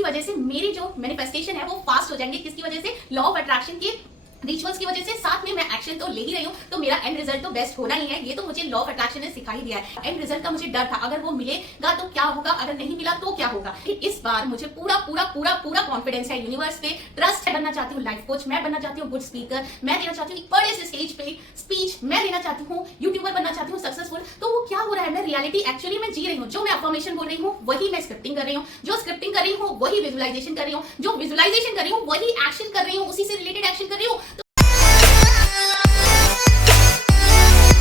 उसकी वजह से मेरी जो मैनिफेस्टेशन है वो फास्ट हो जाएंगे। किसकी वजह से? लॉ ऑफ अट्रैक्शन के रिचुअल्स की वजह से। साथ में मैं एक्शन तो ले ही रही हूँ, तो मेरा एंड रिजल्ट तो बेस्ट होना ही है। ये तो मुझे लॉ ऑफ अट्रैक्शन ने सिखा ही दिया है। एंड रिजल्ट का मुझे डर था, अगर वो मिलेगा तो क्या होगा, अगर नहीं मिला तो क्या होगा। इस बार मुझे पूरा पूरा पूरा पूरा कॉन्फिडेंस है यूनिवर्स पे, ट्रस्ट है। बनना चाहती हूँ लाइफ कोच, मैं बनना चाहती हूँ गुड स्पीकर, मैं देना चाहती हूँ बड़े से स्टेज पे स्पीच, मैं देना चाहती हूँ यूट्यूबर बनना चाहती हूँ सक्सेसफुल। तो वो क्या हो रहा है, मैं रियलिटी एक्चुअली में जी रही हूँ। जो मैं अफर्मेशन बोल रही हूँ वही मैं स्क्रिप्टिंग कर रही हूँ, जो स्क्रिप्टिंग कर रही हूँ वही विजुअलाइजेशन कर रही हूँ, जो विजुअलाइजेशन कर रही हूँ वही एक्शन कर रही हूँ, उसी से रिलेटेड एक्शन कर रही हूँ।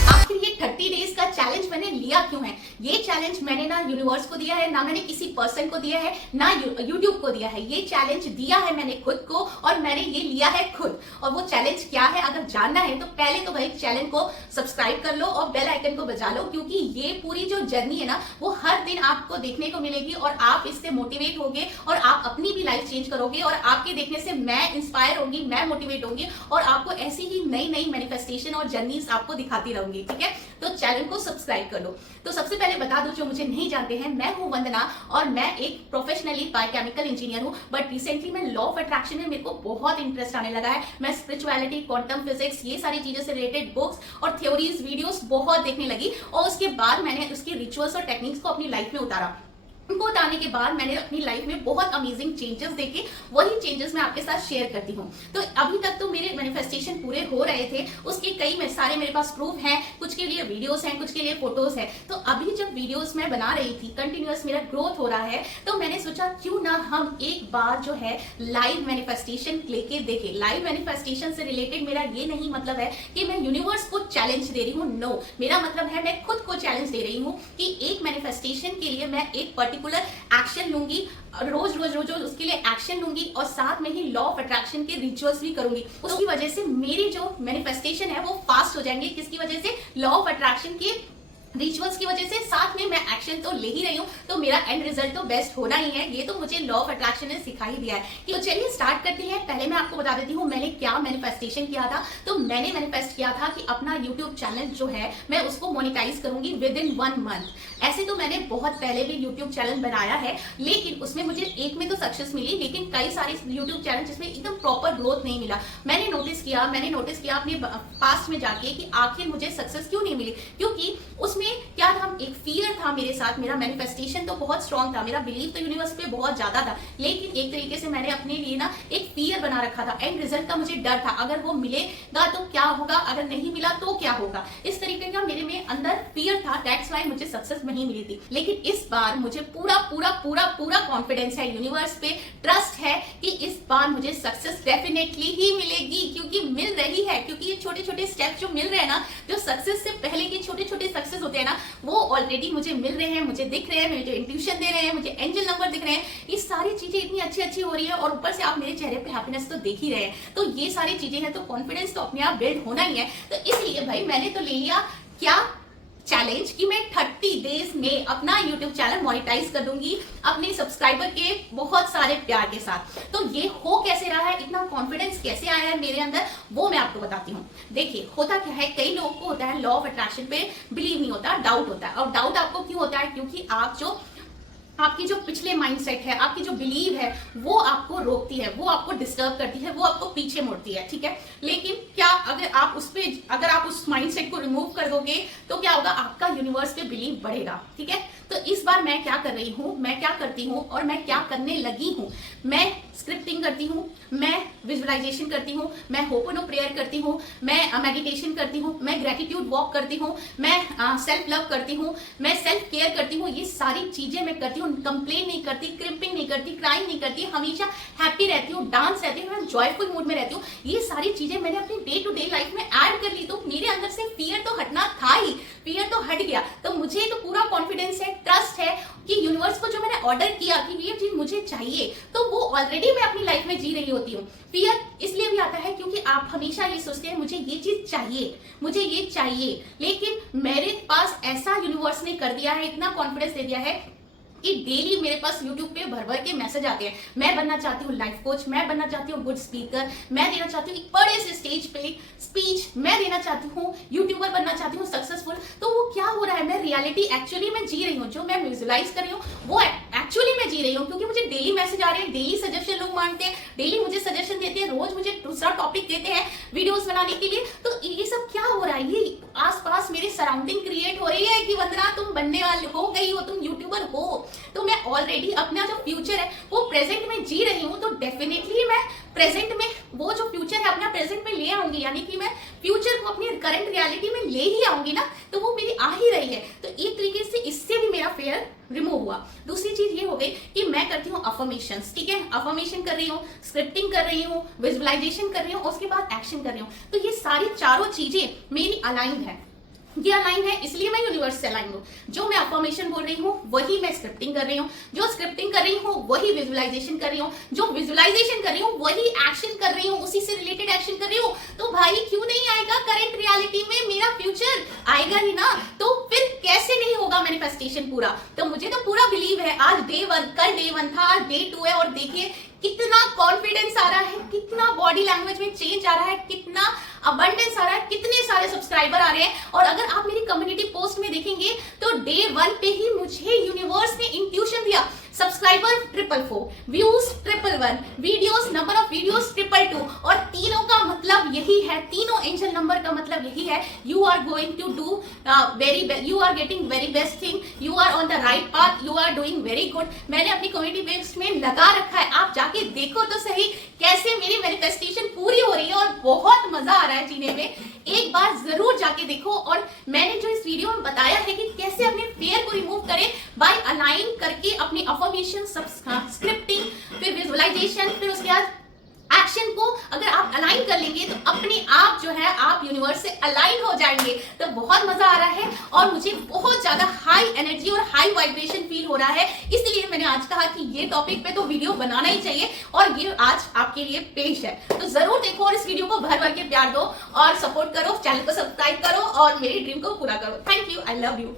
आखिर ये 30 डेज का चैलेंज मैंने लिया क्यों है? ये चैलेंज मैंने ना यूनिवर्स को दिया है, ना मैंने किसी पर्सन को दिया है, ना यूट्यूब को दिया है। ये चैलेंज दिया है मैंने खुद को, और मैंने ये लिया है खुद। और वो चैलेंज क्या है अगर जानना है तो पहले तो भाई चैनल को सब्सक्राइब कर लो और बेल आइकन को बजा लो, क्योंकि ये पूरी जो जर्नी है ना वो हर दिन आपको देखने को मिलेगी और आप इससे मोटिवेट होगे और आप अपनी भी लाइफ चेंज करोगे। और आपके देखने से मैं इंस्पायर होंगी, मैं मोटिवेट होंगी और आपको ऐसी ही नई नई मैनिफेस्टेशन और जर्नीज आपको दिखाती रहूंगी। ठीक है, तो चैनल को सब्सक्राइब कर लो। तो सबसे पहले बता दूं, जो मुझे नहीं जानते हैं, मैं हूं वंदना और मैं एक प्रोफेशनली बायोकेमिकल इंजीनियर हूं। बट रिसेंटली मैं लॉ ऑफ अट्रैक्शन में मेरे को बहुत इंटरेस्ट आने लगा है। मैं स्पिरिचुअलिटी, क्वांटम फिजिक्स, ये सारी चीजों से रिलेटेड बुक्स और थ्योरीज, वीडियोस बहुत देखने लगी और उसके बाद मैंने उसकी रिचुअल्स और टेक्निक्स को अपनी लाइफ में उतारा। उनको उतारने के बाद मैंने अपनी लाइफ में बहुत अमेजिंग चेंजेस देखे। वही चेंजेस मैं आपके साथ शेयर करती हूँ। तो अभी तक तो मेरे मैनिफेस्टेशन पूरे हो रहे थे, उसके कई सारे मेरे पास प्रूफ हैं, कुछ के लिए वीडियोस हैं, कुछ के लिए फोटोज हैं। तो अभी जब वीडियोस मैं बना रही थी, कंटिन्यूअस मेरा ग्रोथ हो रहा है, तो मैंने सोचा क्यों ना हम एक बार जो है लाइव मैनिफेस्टेशन लेके देखें। लाइव मैनिफेस्टेशन से रिलेटेड मेरा ये नहीं मतलब है कि मैं यूनिवर्स को चैलेंज दे रही हूँ, नो। मेरा मतलब है मैं खुद को चैलेंज दे रही हूँ कि एक मैनिफेस्टेशन के लिए मैं एक एक्शन लूंगी, रोज रोज रोज रोज उसके लिए एक्शन लूंगी और साथ में ही लॉ ऑफ अट्रैक्शन के रिचुअल्स भी करूंगी। उसकी वजह से मेरी जो मैनिफेस्टेशन है वो फास्ट हो जाएंगे। किसकी वजह से? लॉ ऑफ अट्रैक्शन के रिचुअल्स की वजह से। साथ में मैं एक्शन तो ले ही रही हूँ, तो मेरा एंड रिजल्ट तो बेस्ट होना ही है। ये तो मुझे लॉ ऑफ अट्रैक्शन ने सिखा ही दिया है। तो चलिए स्टार्ट करते हैं। पहले मैं आपको बता देती हूँ मैंने क्या मैनिफेस्टेशन किया था। तो मैंने मैनिफेस्ट किया था कि अपना यूट्यूब चैनल जो है मैं उसको मोनेटाइज करूंगी विद इन 1 मंथ। ऐसे तो मैंने बहुत पहले भी यूट्यूब चैनल बनाया है, लेकिन उसमें मुझे एक में तो सक्सेस मिली, लेकिन कई सारे यूट्यूब चैनल जिसमें एकदम प्रॉपर ग्रोथ नहीं मिला। मैंने नोटिस किया अपने पास्ट में जाके कि आखिर मुझे सक्सेस क्यों नहीं मिली। क्योंकि उसमें क्या था, एक फियर था मेरे साथ। मेरा मैनिफेस्टेशन तो बहुत स्ट्रांग था, मेरा बिलीव तो यूनिवर्स पे बहुत ज्यादा था, लेकिन एक तरीके से मैंने अपने लिए ना एक फियर बना रखा था। एंड रिजल्ट का मुझे डर था, अगर वो मिलेगा तो क्या होगा, अगर नहीं मिला तो क्या होगा। इस तरीके का मेरे में अंदर फियर था, दैट्स व्हाई मुझे सक्सेस नहीं मिली थी। लेकिन इस बार मुझे पूरा पूरा पूरा पूरा कॉन्फिडेंस है, यूनिवर्स पे ट्रस्ट है कि इस बार मुझे सक्सेस डेफिनेटली ही मिलेगी, क्योंकि मिल रही है। क्योंकि ये छोटे छोटे स्टेप्स जो मिल रहे हैं ना, जो सक्सेस से पहले के छोटे छोटे सक्सेस होते हैं ना, वो ऑलरेडी मुझे मिल रहे हैं, मुझे दिख रहे हैं, मुझे इंट्यूशन दे रहे हैं, मुझे एंजल नंबर दिख रहे हैं। ये सारी चीजें इतनी अच्छी अच्छी हो रही है और ऊपर से आप मेरे चेहरे पे हैप्पीनेस तो देख ही रहे हैं। तो ये सारी चीजें हैं, तो कॉन्फिडेंस तो अपने आप बिल्ड होना ही है। तो इसलिए भाई मैंने तो ले लिया क्या चैलेंज कि मैं 30 डेज में अपना YouTube चैनल मोनेटाइज कर दूंगी अपने सब्सक्राइबर के बहुत सारे प्यार के साथ। तो ये हो कैसे रहा है, इतना कॉन्फिडेंस कैसे आया है मेरे अंदर, वो मैं आपको बताती हूँ। देखिए होता क्या है, कई लोगों को होता है लॉ ऑफ अट्रैक्शन पे बिलीव नहीं होता, डाउट होता है। और डाउट आपको क्यों होता है? क्योंकि आपकी जो पिछले माइंडसेट है, आपकी जो बिलीव है, वो आपको रोकती है, वो आपको डिस्टर्ब करती है, वो आपको पीछे मोड़ती है। ठीक है, लेकिन क्या अगर आप उस माइंडसेट को रिमूव कर दोगे तो क्या होगा, आपका यूनिवर्स पे बिलीव बढ़ेगा। ठीक है, तो इस बार मैं क्या कर रही हूँ, मैं क्या करती हूँ और मैं क्या करने लगी हूँ। मैं स्क्रिप्टिंग करती हूँ, मैं विजुअलाइजेशन करती हूँ, मैं होपोनो प्रेयर करती हूँ, मैं मेडिटेशन करती हूँ, मैं ग्रेटिट्यूड वॉक करती हूँ, मैं सेल्फ लव करती हूँ, मैं सेल्फ केयर करती हूँ। ये सारी चीजें मैं करती हूँ। कंप्लेन नहीं करती, क्रिपिंग नहीं करती, क्राइम नहीं करती, हमेशा हैप्पी रहती हूँ, डांस रहती हूँ, मैं जॉयफुल मूड में रहती हूँ। ये सारी चीजें मैंने अपनी डे टू डे लाइफ में ऐड कर ली। तो मेरे अंदर से फियर तो हटना था ही, फियर तो हट गया। तो मुझे तो पूरा कॉन्फिडेंस है, ट्रस्ट है कि यूनिवर्स को जो मैंने ऑर्डर किया कि ये चीज मुझे चाहिए, तो वो ऑलरेडी मैं अपनी लाइफ में जी रही होती हूँ। फियर इसलिए भी आता है क्योंकि आप हमेशा ये सोचते हैं मुझे ये चीज चाहिए, मुझे ये चाहिए, लेकिन मेरे पास ऐसा यूनिवर्स ने कर दिया है, इतना कॉन्फिडेंस दे दिया है कि डेली मेरे पास YouTube पे भर भर के मैसेज आते हैं। मैं बनना चाहती हूँ लाइफ कोच, मैं बनना चाहती हूँ गुड स्पीकर, मैं देना चाहती हूँ एक बड़े से स्टेज पे स्पीच, मैं देना चाहती हूँ यूट्यूबर बनना चाहती हूँ सक्सेसफुल। तो वो क्या हो रहा है, मैं रियलिटी एक्चुअली में जी रही हूँ। जो मैं विजुअलाइज कर रही हूँ वो एक्चुअली मैं जी रही हूँ, क्योंकि मुझे डेली मैसेज आ रहे हैं, डेली सजेशन लोग मांगते हैं, डेली मुझे सजेशन देते हैं, रोज मुझे दूसरा टॉपिक देते हैं वीडियोस बनाने के लिए। तो ये सब क्या हो रहा है, ये आसपास मेरे सराउंडिंग क्रिएट हो रही है कि वंदना तुम बनने वाली हो गई हो, तुम यूट्यूबर हो। तो मैं ऑलरेडी अपना जो फ्यूचर है वो प्रेजेंट में जी रही हूँ, तो डेफिनेटली मैं प्रेजेंट में वो जो फ्यूचर है अपना प्रेजेंट में ले आऊंगी, यानी कि मैं फ्यूचर को अपनी करंट रियलिटी में ले ही आऊंगी ना, तो वो मेरी आ ही रही है। तो एक तरीके से इससे भी मेरा फेयर रिमूव हुआ। दूसरी चीज ये हो गई कि मैं करती हूँ अफर्मेशंस, ठीक है, अफर्मेशन कर रही हूँ, स्क्रिप्टिंग कर रही हूँ, विजुअलाइजेशन कर रही हूँ, उसके बाद एक्शन कर रही हूँ। तो ये सारी चारों चीजें मेरी अलाइन है, ये अलाइन है, इसलिए मैं यूनिवर्स से अलाइन हूँ। जो मैं अफर्मेशन बोल रही हूँ वही मैं स्क्रिप्टिंग कर रही हूँ, जो स्क्रिप्टिंग कर रही हूँ वही विजुअलाइजेशन कर रही हूँ, जो विजुअलाइजेशन कर रही हूँ वही एक्शन कर रही हूँ, उसी से रिलेटेड एक्शन कर रही हूँ। तो भाई क्यों नहीं आएगा करंट रियलिटी में मेरा फ्यूचर, आएगा ही ना। तो फिर कैसे नहीं होगा मैनिफेस्टेशन पूरा। तो मुझे तो पूरा बिलीव है, आज डे 1, कल डे 1 था, आज डे 2 है, और देखिए कितना कॉन्फिडेंस आ रहा है, कितना बॉडी लैंग्वेज में चेंज आ रहा है, कितना अबंडेंस आ रहा है, कितने सारे सब्सक्राइबर आ रहे हैं। और अगर आप मेरी कम्युनिटी पोस्ट में देखेंगे तो डे 1 पे ही मुझे यूनिवर्स ने इंट्यूशन दिया, subscriber 444, views 111, videos, number of videos 222, और तीनों का मतलब यही है, तीनों एंजल नंबर का मतलब यही है, you are going to do you are getting very best thing, you are on the right path, you are doing very good. मैंने अपनी कम्युनिटी पेज में लगा रखा है, आप जाके देखो तो सही कैसे मेरी मैनिफेस्टेशन पूरी हो रही है, और बहुत मजा आ रहा है जीने में। एक बार जरूर जाके देखो। और मैंने जो इस वीडियो में बताया है कि कैसे अपने फेयर को रिमूव करें बाय अलाइन करके अपनी अफर्मेशन, स्क्रिप्टिंग, फिर विजुअलाइजेशन, फिर उसके बाद एक्शन को अगर आप अलाइन कर लेंगे तो अपने आप जो है आप यूनिवर्स से अलाइन हो जाएंगे। तो बहुत मजा आ रहा है और मुझे बहुत ज्यादा हाई एनर्जी और हाई वाइब्रेशन फील हो रहा है, इसलिए मैंने आज कहा कि ये टॉपिक पे तो वीडियो बनाना ही चाहिए, और ये आज आपके लिए पेश है। तो जरूर देखो और इस वीडियो को भर भर के प्यार दो और सपोर्ट करो, चैनल को सब्सक्राइब करो और मेरी ड्रीम को पूरा करो। Thank you, I love you.